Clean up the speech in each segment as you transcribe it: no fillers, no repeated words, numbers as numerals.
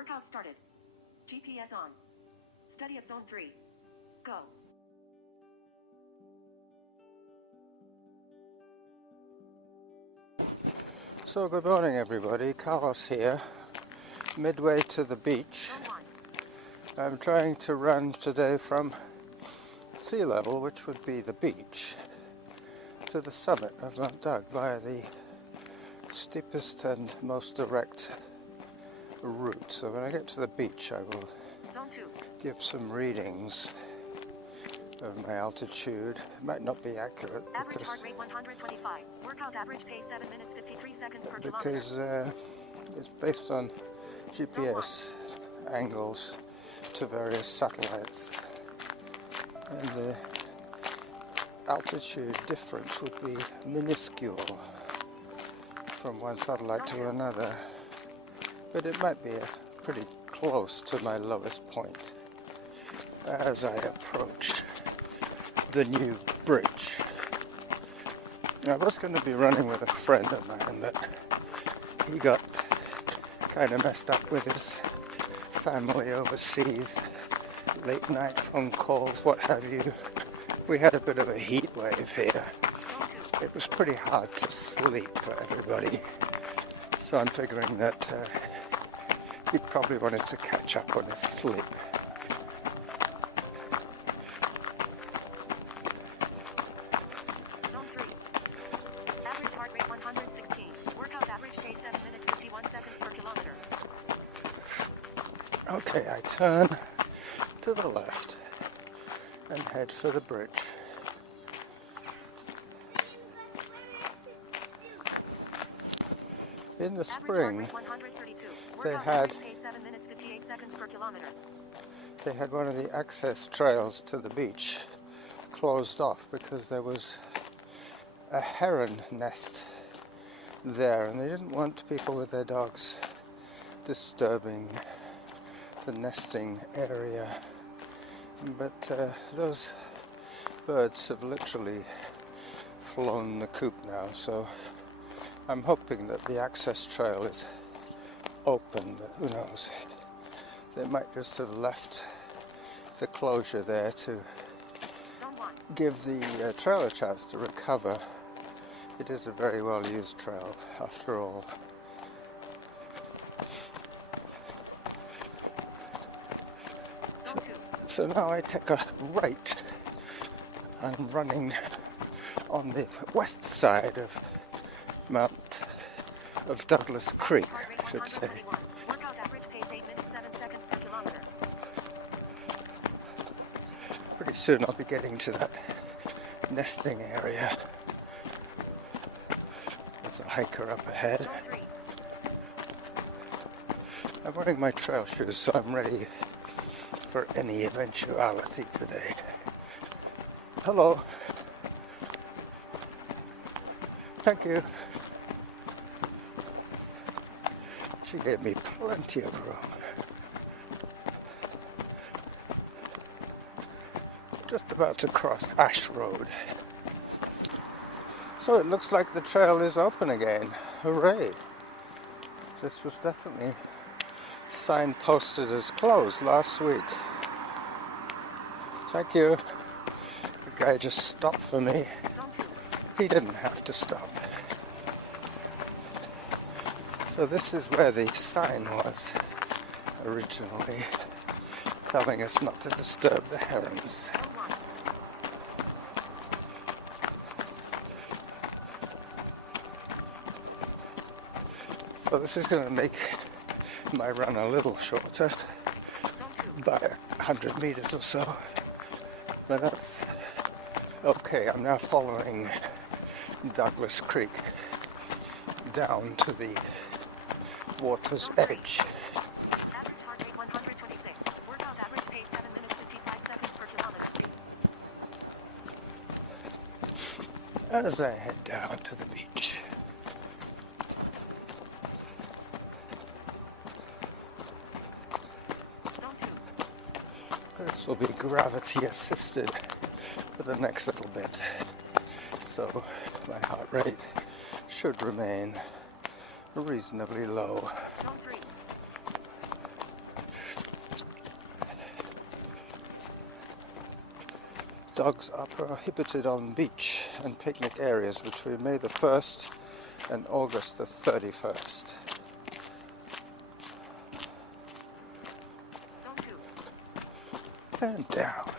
Workout started. GPS on. Study at zone 3. Go. So good morning everybody, Carlos here, midway to the beach. I'm trying to run today from sea level, which would be the beach, to the summit of Mount Doug via the steepest and most direct route. So when I get to the beach I will give some readings of my altitude. It might not be accurate average heart rate 125. Workout average pace 7 minutes 53 seconds per because it's based on GPS angles to various satellites, and the altitude difference would be minuscule from one satellite to another, but it might be pretty close to my lowest point as I approach the new bridge. I was going to be running with a friend of mine, but he got kind of messed up with his family overseas, late night phone calls, what have you. We had a bit of a heat wave here. It was pretty hard to sleep for everybody, so I'm figuring that he probably wanted to catch up on his sleep. Zone 3. Average heart rate 116. Workout average pace 7 minutes 51 seconds per kilometer. Okay, I turn to the left and head for the bridge. In the spring, they had one of the access trails to the beach closed off because there was a heron nest there, and they didn't want people with their dogs disturbing the nesting area. But those birds have literally flown the coop now, so I'm hoping that the access trail is open, but who knows. They might just have left the closure there to give the trail a chance to recover. It is a very well used trail after all. So now I take a right. I'm running on the west side of Douglas Creek, I should say. Pretty soon I'll be getting to that nesting area. There's a hiker up ahead. I'm wearing my trail shoes, so I'm ready for any eventuality today. Hello. Thank you. She gave me plenty of room. Just about to cross Ash Road. So it looks like the trail is open again. Hooray! This was definitely signposted as closed last week. Thank you. The guy just stopped for me. He didn't have to stop. So this is where the sign was originally, telling us not to disturb the herons. So this is going to make my run a little shorter by 100 meters or so, but that's okay. I'm now following Douglas Creek down to the water's edge. As I head down to the beach. This will be gravity assisted for the next little bit, so my heart rate should remain reasonably low. dogs are prohibited on beach and picnic areas between May the 1st and August the 31st. Zone 2. And down.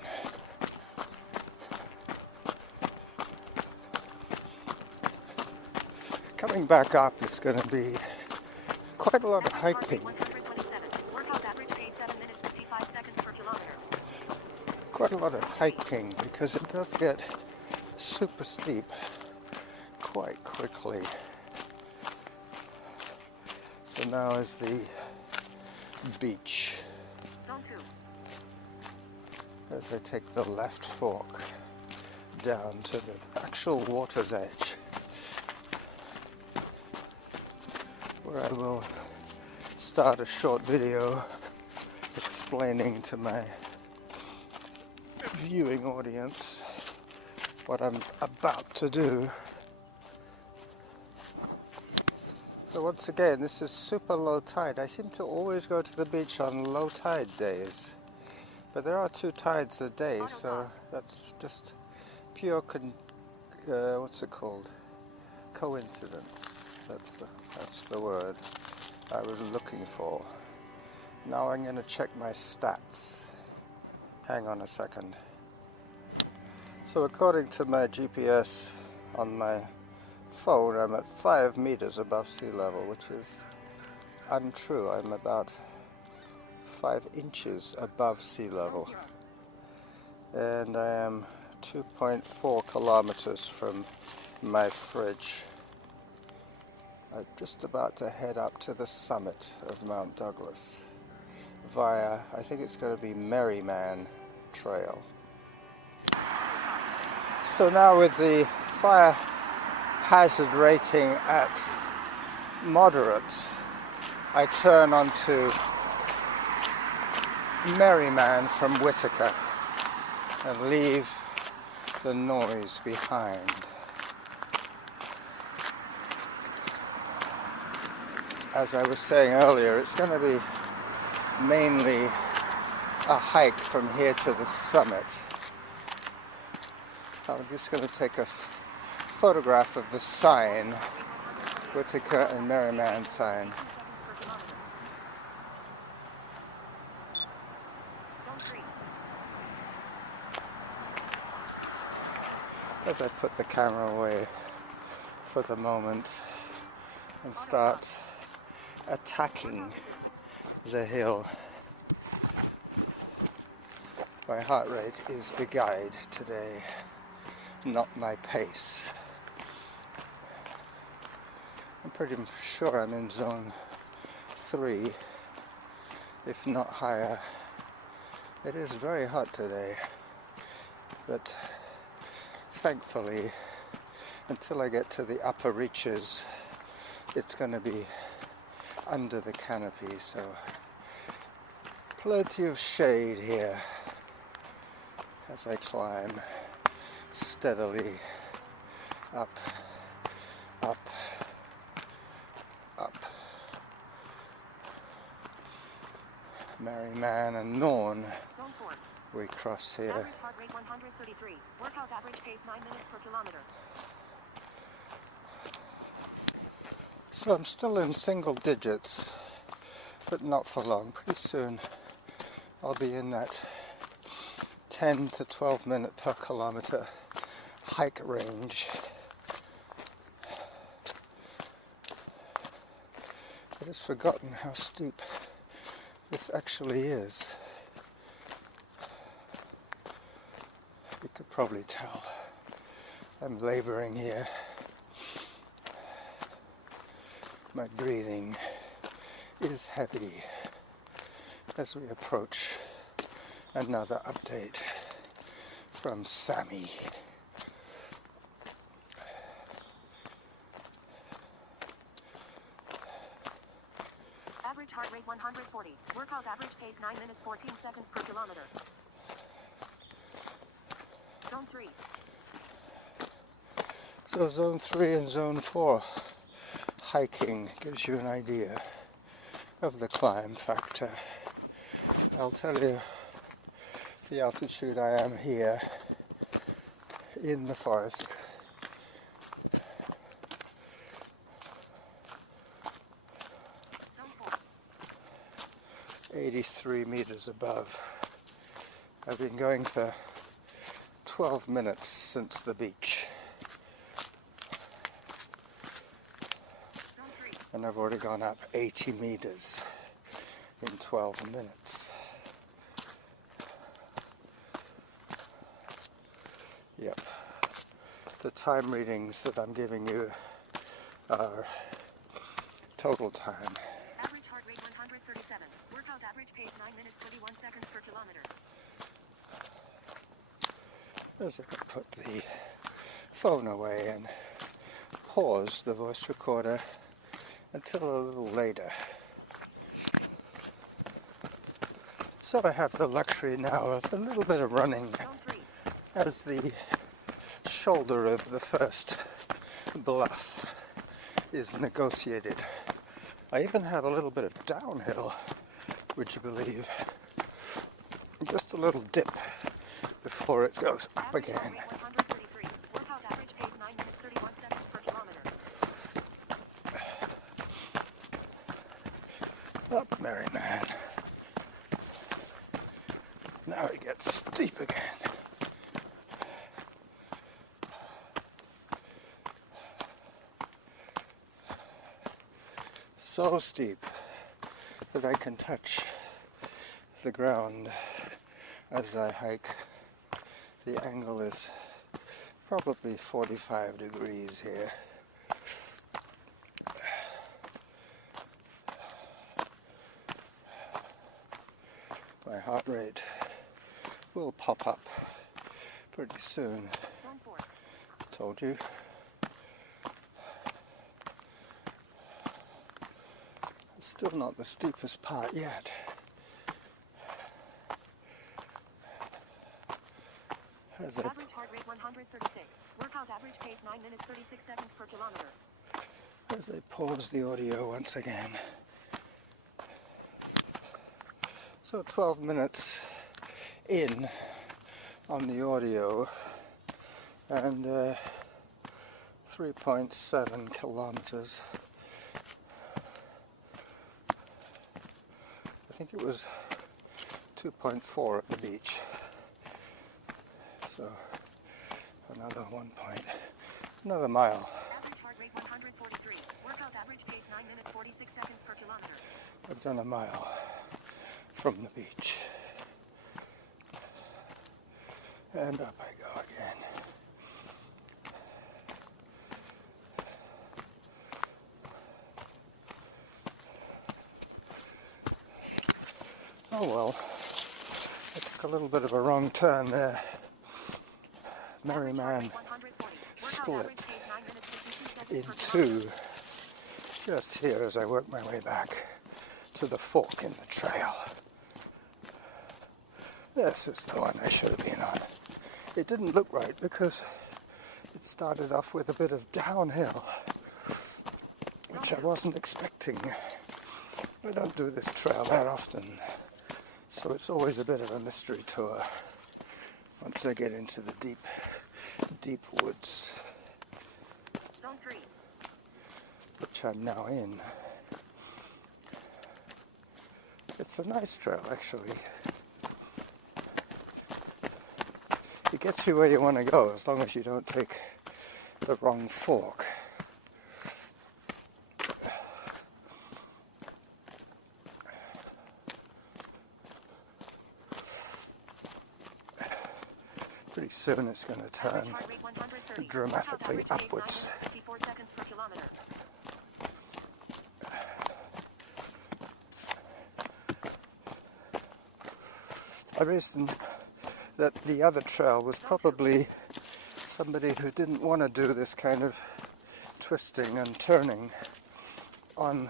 Coming back up is going to be quite a lot of Average heart hiking. rate 127. Workout average pace 7 minutes 55 seconds per kilometer. Quite a lot of hiking because it does get super steep quite quickly. So now is the beach Zone 2. as I take the left fork down to the actual water's edge, where I will start a short video explaining to my viewing audience what I'm about to do. So once again, this is super low tide. I seem to always go to the beach on low tide days, but there are 2 tides a day, so that's just pure what's it called? Coincidence. That's the word I was looking for. Now I'm going to check my stats. Hang on a second. So according to my GPS on my phone, I'm at 5 meters above sea level, which is untrue. I'm about 5 inches above sea level. And I am 2.4 kilometers from my fridge. I'm just about to head up to the summit of Mount Douglas via, I think it's going to be Merryman Trail. So now with the fire hazard rating at moderate, I turn onto Merryman from Whitaker and leave the noise behind. As I was saying earlier, it's going to be mainly a hike from here to the summit. I'm just going to take a photograph of the sign, Whitaker and Merryman sign. Zone 3. As I put the camera away for the moment and start attacking the hill. My heart rate is the guide today, not my pace. I'm pretty sure I'm in zone 3, if not higher. It is very hot today, but thankfully, until I get to the upper reaches, it's going to be under the canopy, so plenty of shade here as I climb steadily up, up, up. Merryman and Norn Zone 4. we cross here. Average heart rate 133. Workout average pace 9 minutes per kilometer. So I'm still in single digits, but not for long. Pretty soon I'll be in that 10 to 12 minute per kilometer hike range. I've just forgotten how steep this actually is. You could probably tell I'm laboring here. My breathing is heavy as we approach another update from Sammy. Average heart rate 140. Workout average pace 9 minutes 14 seconds per kilometer. Zone 3. So zone 3 and zone 4 hiking gives you an idea of the climb factor. I'll tell you the altitude I am here in the forest. Zone 4. 83 meters above. I've been going for 12 minutes since the beach, Zone 3. and I've already gone up 80 meters in 12 minutes. Yep. The time readings that I'm giving you are total time. Average heart rate 137. Workout average pace 9 minutes 21 seconds per kilometer. As I put the phone away and pause the voice recorder until a little later. So I have the luxury now of a little bit of running Zone 3. as the shoulder of the first bluff is negotiated. I even have a little bit of downhill, would you believe? Just a little dip before it goes up Average heart again. rate 133. Workout average pace 9 minutes 31 seconds per kilometer. Up, merry man. Now it gets steep again. So steep that I can touch the ground as I hike. The angle is probably 45 degrees here. My heart rate will pop up pretty soon. Zone 4. Told you. Still not the steepest part yet. As I, Average heart rate 136. Workout average pace 9 minutes 36 seconds per kilometer. as I pause the audio once again. So 12 minutes in on the audio and 3.7 kilometers. I think it was 2.4 at the beach. So another mile. Average heart rate 143. Workout average pace 9 minutes 46 seconds per kilometer. I've done a mile from the beach. And up I go again. Oh well, I took a little bit of a wrong turn there. Merry man split in two just here as I work my way back to the fork in the trail. This is the one I should have been on. It didn't look right because it started off with a bit of downhill, which I wasn't expecting. I don't do this trail that often, so it's always a bit of a mystery tour once I get into the deep woods, Zone 3. which I'm now in. It's a nice trail, actually. It gets you where you want to go as long as you don't take the wrong fork. Pretty soon it's going to turn Average heart rate 130. dramatically Workout average pace 9 upwards. minutes 54 seconds per kilometer. I reasoned that the other trail was probably somebody who didn't want to do this kind of twisting and turning on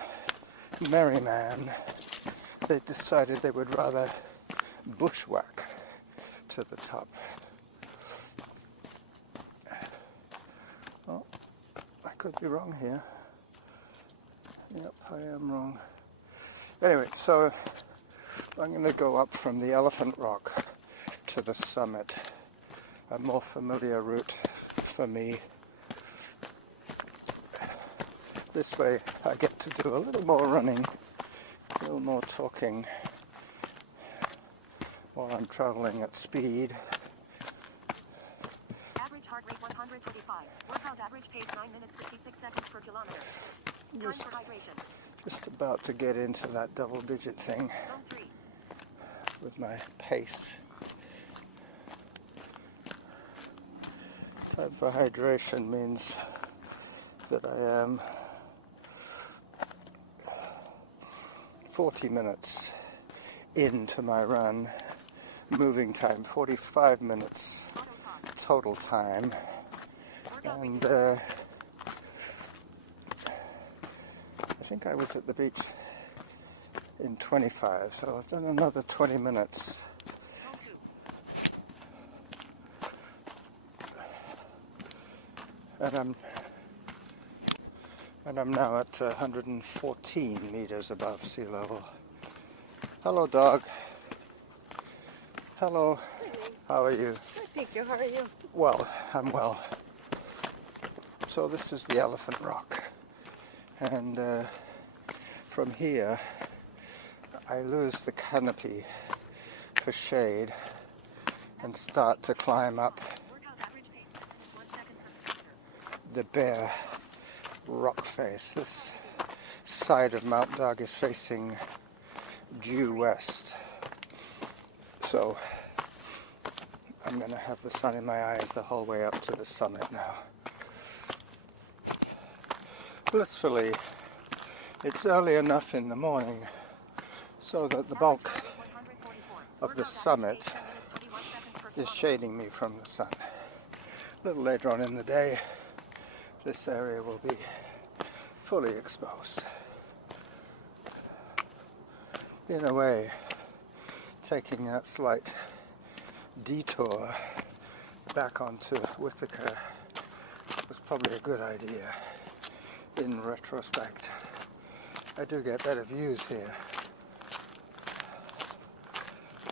Merryman. They decided they would rather bushwhack to the top. Oh, I could be wrong here. Yep, I am wrong. Anyway, so I'm going to go up from the Elephant Rock to the summit a more familiar route for me. This way I get to do a little more running, a little more talking while I'm traveling at speed. Average heart rate 125. Workout average pace 9 minutes 56 seconds per kilometer. Time for hydration. Just about to get into that double-digit thing Zone 3. with my pace. Time for hydration means that I am 40 minutes into my run. Moving time 45 minutes total time, and I think I was at the beach in 25, so I've done another 20 minutes. And I'm now at 114 meters above sea level. Hello, dog. Hello. How are you? Thank you. How are you? Well, I'm well. So this is the Elephant Rock, and from here I lose the canopy for shade and start to climb up Workout average pace 1 second per kilometer. the bare rock face. This side of Mount Dog is facing due west, so I'm going to have the sun in my eyes the whole way up to the summit now. Blissfully, it's early enough in the morning so that the bulk of the summit is shading me from the sun. A little later on in the day, this area will be fully exposed. In a way, taking that slight detour back onto Whitaker was probably a good idea. In retrospect, I do get better views here,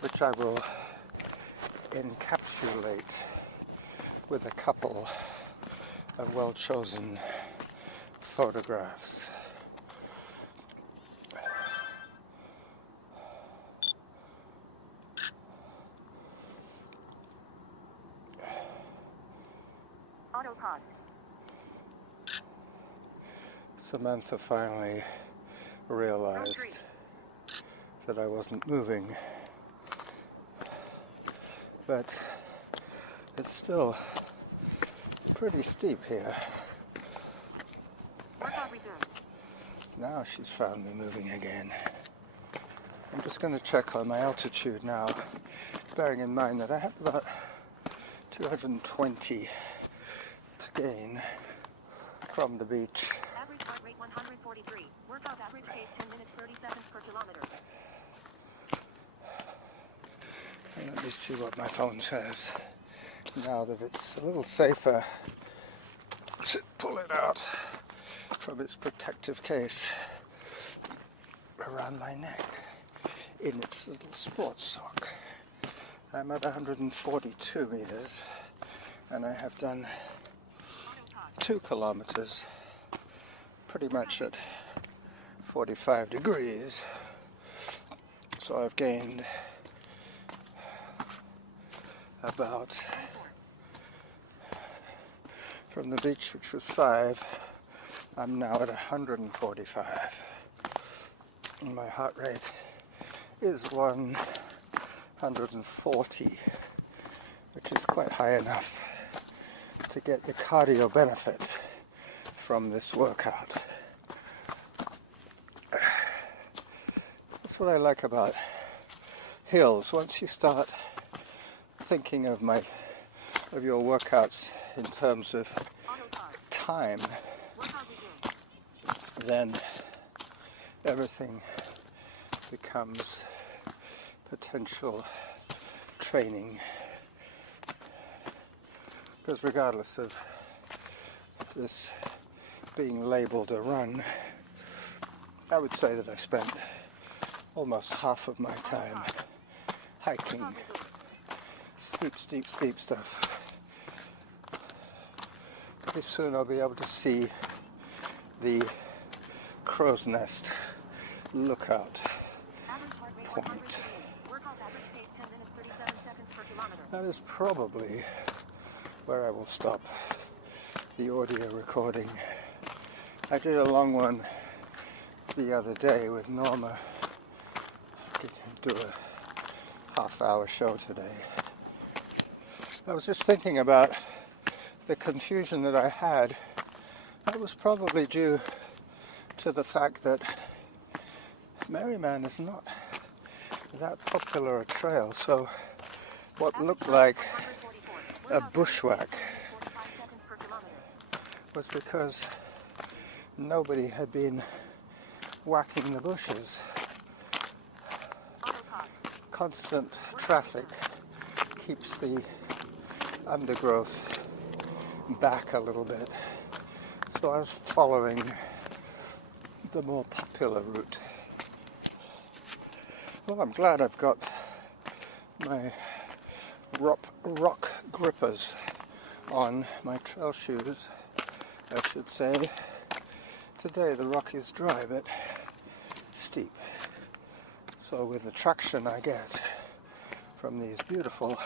which I will encapsulate with a couple of well-chosen photographs. Auto pause. Samantha finally realized that I wasn't moving, but it's still pretty steep here. Workout resumed. Now she's found me moving again. I'm just going to check on my altitude now, bearing in mind that I have about 220 to gain from the beach. Average heart rate 143. Workout average pace 10 minutes 30 seconds per kilometer. And let me see what my phone says now that it's a little safer to pull it out from its protective case around my neck in its little sports sock. I'm at 142 meters and I have done 2 kilometers pretty much at 45 degrees, so I've gained about, from the beach, which was 5, I'm now at 145, and my heart rate is 140, which is quite high enough to get the cardio benefit from this workout. That's what I like about hills. Once you start thinking of your workouts in terms of Auto pause. time, Workout resumed. then everything becomes potential training. Because regardless of this being labeled a run, I would say that I spent almost half of my time hiking steep stuff Pretty soon I'll be able to see the Crow's Nest lookout Average heart rate point. 100. Workout average pace 10 minutes 37 seconds per kilometer. That is probably where I will stop the audio recording. I did a long one the other day with Norma. I could do a half-hour show today. I was just thinking about the confusion that I had. That was probably due to the fact that Merryman is not that popular a trail, so what looked like a bushwhack was because nobody had been whacking the bushes. Constant traffic keeps the undergrowth back a little bit. So I was following the more popular route. Well, I'm glad I've got my rock grippers on, my trail shoes, I should say. Today the rock is dry but steep. So with the traction I get from these beautiful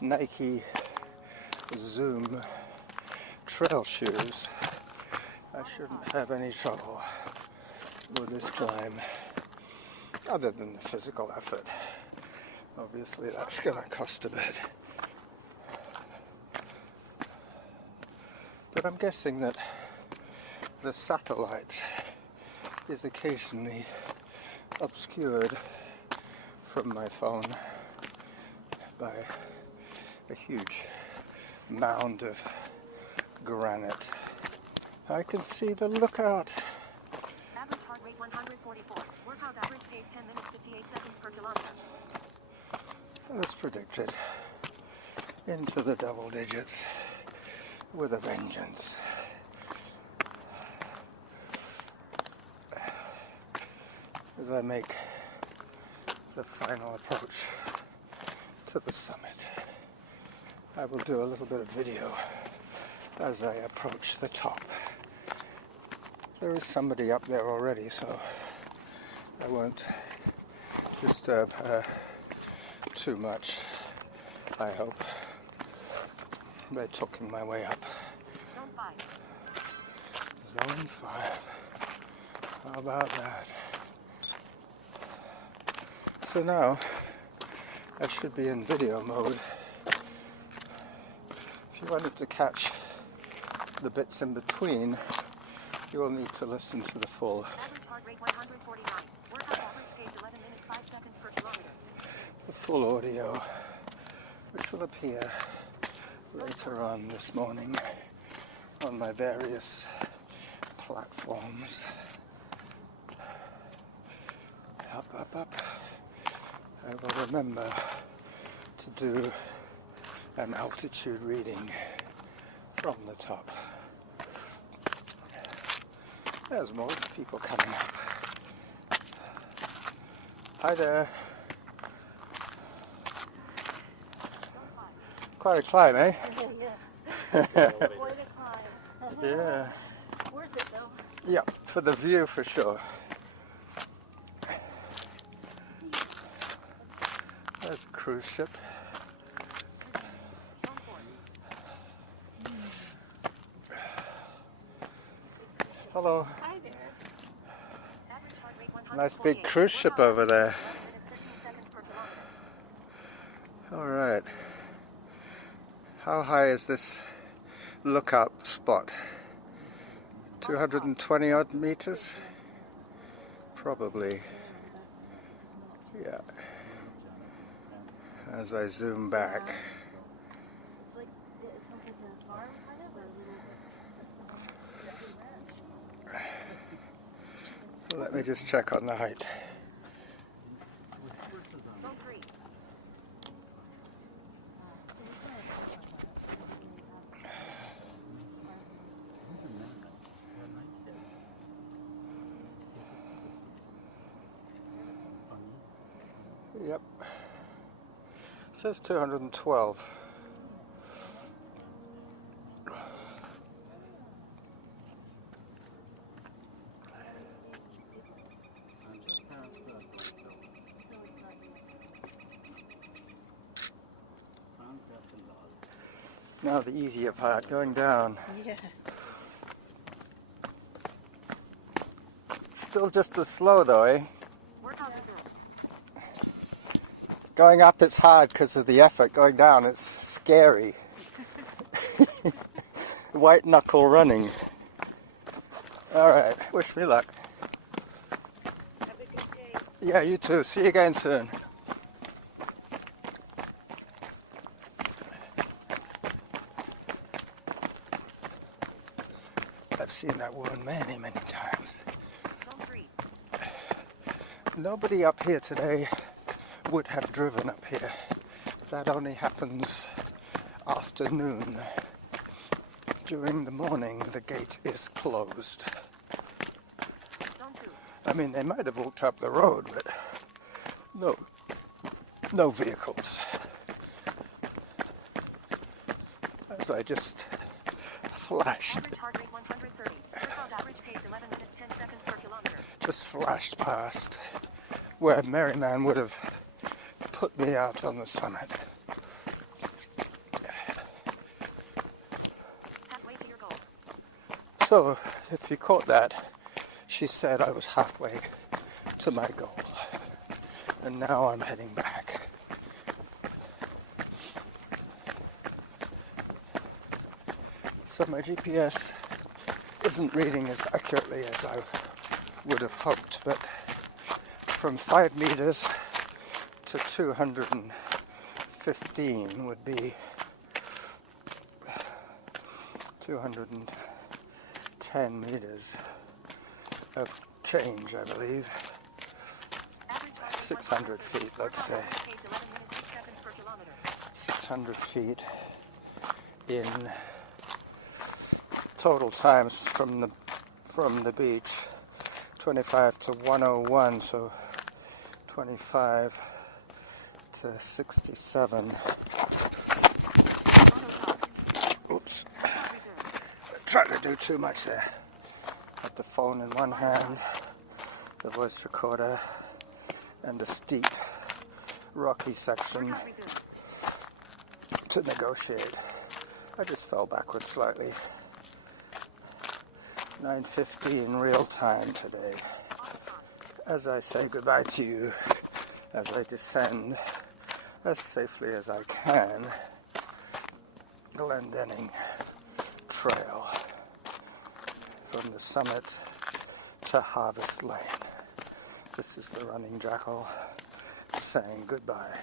Nike Zoom trail shoes, I shouldn't have any trouble with this climb, other than the physical effort. Obviously that's going to cost a bit. But I'm guessing that the satellite is occasionally obscured from my phone by a huge mound of granite. I can see the lookout. Average heart rate 144. Workout average pace 10 minutes 58 seconds per kilometer. As predicted, into the double digits with a vengeance. As I make the final approach to the summit, I will do a little bit of video as I approach the top. There is somebody up there already, so I won't disturb her too much, I hope, by talking my way up. Zone 5. Zone 5. How about that? So now I should be in video mode. If you wanted to catch the bits in between, you will need to listen to the full. Average heart rate 149. Workout average pace 11 minutes 5 seconds per kilometer. The full audio, which will appear later on this morning on my various platforms. Up. I will remember to do an altitude reading from the top. There's more people coming up. Hi there. Quite a climb, eh? Yeah. Quite a climb. Yeah. Worth it though. Yeah, for the view for sure. There's a cruise ship. Zone 4. Hello. Hi there. Average heart rate 148. Nice big cruise ship over there. 11 minutes 15 seconds per kilometer. All right. How high is this lookout spot? 220 odd meters? Probably. Yeah. As I zoom back. It's like, it sounds like a farm kind of, or a little Let me just check on the height. Zone 3. Yep. It says 212. Now the easier part, going down. Yeah. Still just as slow though, eh? Workout resumed. Going up it's hard because of the effort. Going down it's scary. White knuckle running. Alright, wish me luck. Have a good day. Yeah, you too. See you again soon. I've seen that woman many, many times. Zone 3. Nobody up here today would have driven up here. That only happens afternoon. During the morning, the gate is closed. Zone 2. I mean, they might have walked up the road, but no vehicles. As I just flashed, Average heart rate 130. Workout average pace 11 minutes 10 seconds per kilometer. just flashed past where Merryman would have put me out on the summit. Halfway to your goal. So, if you caught that, she said I was halfway to my goal. And now I'm heading back. So my GPS isn't reading as accurately as I would have hoped, but from 5 meters to 215 would be 210 meters of change, I believe. Average heart rate 600 feet, let's say. Workout average pace 11 minutes 6 seconds per kilometer. 600 feet in total times from the beach. 25 to 101, so 25 to 67. Oops. Tried to do too much there. Had the phone in one hand, the voice recorder, and a steep, rocky section Workout resumed. to negotiate. I just fell backwards slightly. 9:15 real time today. As I say goodbye to you, as I descend as safely as I can, Glendenning Trail from the summit to Harvest Lane. This is the Running Jackal saying goodbye.